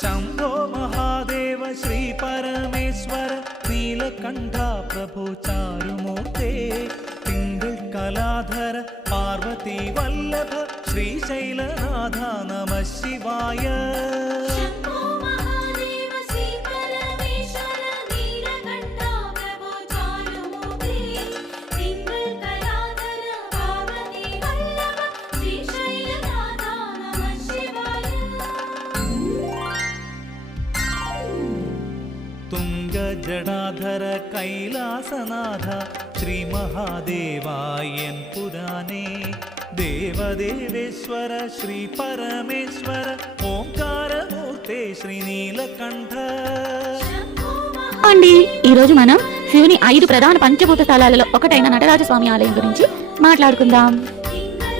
शंभो महादेव श्री परमेश्वर नीलकंठ प्रभु चारुमूर्ते तिंगल कलाधर पार्वती वल्लभ श्रीशैलनाथ नमः शिवाय। तुंग जडाधर कैलासनाथ श्री महादेवायन पुराणे देवदेवेश्वर श्री परमेश्वर ओंकार मूर्ते श्री नीलकंठ। అండి ఈ రోజు మనం శివుని 5 ప్రధాన పంచభూత స్థలాలలో ఒకటైన నటరాజస్వామి ఆలయం గురించి మాట్లాడుకుందాం.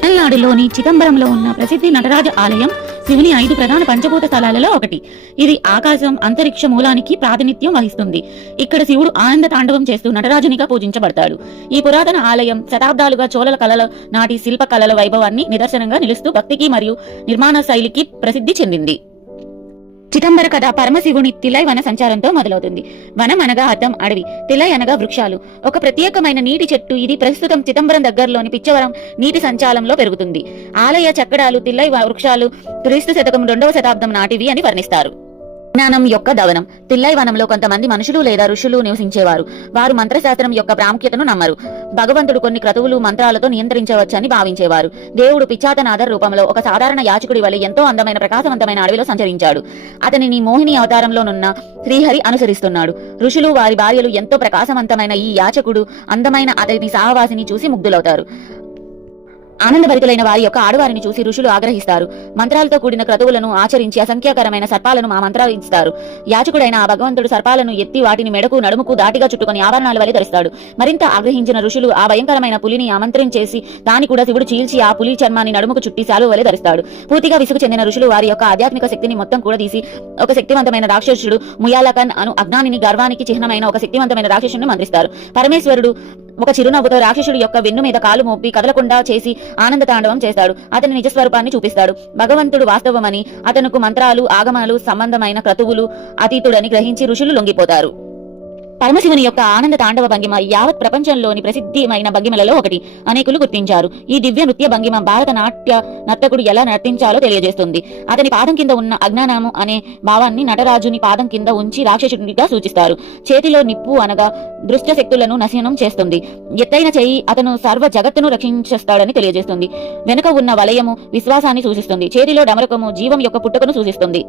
తమిళనాడులోని చిదంబరంలో ఉన్న ప్రసిద్ధి నటరాజ ఆలయం శివుని 5 ప్రధాన పంచభూత స్థలాలలో ఒకటి. ఇది ఆకాశం అంతరిక్ష మూలానికి ప్రాతినిధ్యం వహిస్తుంది. ఇక్కడ శివుడు ఆనంద తాండవం చేస్తూ నటరాజునిగా పూజించబడతాడు. ఈ పురాతన ఆలయం శతాబ్దాలుగా చోళల కళల నాటి శిల్ప కళల వైభవాన్ని నిదర్శనంగా నిలుస్తూ భక్తికి మరియు నిర్మాణ శైలికి ప్రసిద్ధి చెందింది. చిదంబర కథ పరమశివుని తిలై వన సంచారంతో మొదలవుతుంది. వనం అనగా అర్థం అడవి, తిలై అనగా వృక్షాలు. ఒక ప్రత్యేకమైన నీటి చెట్టు ఇది ప్రస్తుతం చిదంబరం దగ్గరలోని పిచ్చవరం నీటి సంచాలంలో పెరుగుతుంది. ఆలయ చక్కడాలు తిలై వృక్షాలు క్రీస్తు శతకం 2వ శతాబ్దం నాటివి అని వర్ణిస్తారు. జ్ఞానం యొక్క దవనం. తిల్లై వనంలో కొంతమంది మనుషులు లేదా ఋషులు నివసించేవారు. వారు మంత్రశాస్త్రం యొక్క ప్రాముఖ్యతను నమ్మరు. భగవంతుడు కొన్ని క్రతువులు మంత్రాలతో నియంత్రించవచ్చని భావించేవారు. దేవుడు పిచ్చాతనాథర్ రూపంలో ఒక సాధారణ యాచకుడి వలె ఎంతో అందమైన ప్రకాశవంతమైన అడవిలో సంచరించాడు. అతనిని మోహిని అవతారంలోనున్న శ్రీహరి అనుసరిస్తున్నాడు. ఋషులు వారి భార్యలు ఎంతో ప్రకాశవంతమైన ఈ యాచకుడు అందమైన అతని సహవాసిని చూసి ముగ్ధులవుతారు. ఆనందభరితులైన వారి యొక్క ఆడవారిని చూసి ఋషులు ఆగ్రహిస్తారు. మంత్రాలతో కూడిన క్రతువులను ఆచరించి అసంఖ్యాకరమైన సర్పాలను మంత్రాలిస్తారు. యాచకుడైన ఆ భగవంతుడు సర్పాలను ఎత్తి వాటిని మెడకు నడుముకు దాటిగా చుట్టుకుని ఆభరణాల వలె ధరిస్తాడు. మరింత ఆగ్రహించిన ఋషులు ఆ భయంకరమైన పులిని ఆమంత్రించేసి దాన్ని కూడా శివుడు చీల్చి ఆ పులి చర్మాన్ని నడుముకు చుట్టి శాలువ వలె ధరిస్తాడు. పూర్తిగా విసుగు చెందిన ఋషులు వారి యొక్క ఆధ్యాత్మిక శక్తిని మొత్తం కూడా తీసి ఒక శక్తివంతమైన రాక్షసుడు ముయాలకన్ అను అజ్ఞానిని గర్వానికి చిహ్నమైన ఒక శక్తివంతమైన రాక్షసుని మంత్రిస్తారు. పరమేశ్వరుడు ఒక చిరునవ్వుతో రాక్షసుడి యొక్క వెన్ను మీద కాలు మోపి కదలకుండా చేసి ఆనంద తాండవం చేస్తాడు. అతని నిజస్వరూపాన్ని చూపిస్తాడు. భగవంతుడు వాస్తవమని అతనుకు మంత్రాలు ఆగమాలు సంబంధమైన క్రతువులు అతీతుడని గ్రహించి ఋషులు లొంగిపోతారు. పరమశివుని యొక్క ఆనంద తాండవ భంగిమ యావత్ ప్రపంచంలోని ప్రసిద్ధమైన భంగిమలలో ఒకటి. అనేకులు గుర్తించారు. ఈ దివ్య నృత్య భంగిమ భారత నాట్య నర్తకుడు ఎలా నర్తించాలో తెలియజేస్తుంది. అతని పాదం కింద ఉన్న అజ్ఞానము అనే భావాన్ని నటరాజుని పాదం కింద ఉంచి రాక్షసుడిగా సూచిస్తారు. చేతిలో నిప్పు అనగా దృష్ట శక్తులను నాశనం చేస్తుంది. ఎత్తైన చేయి అతను సర్వ జగత్తును రక్షించేస్తాడని తెలియజేస్తుంది. వెనుక ఉన్న వలయము విశ్వాసాన్ని సూచిస్తుంది. చేతిలో డమరకము జీవం యొక్క పుట్టుకను సూచిస్తుంది.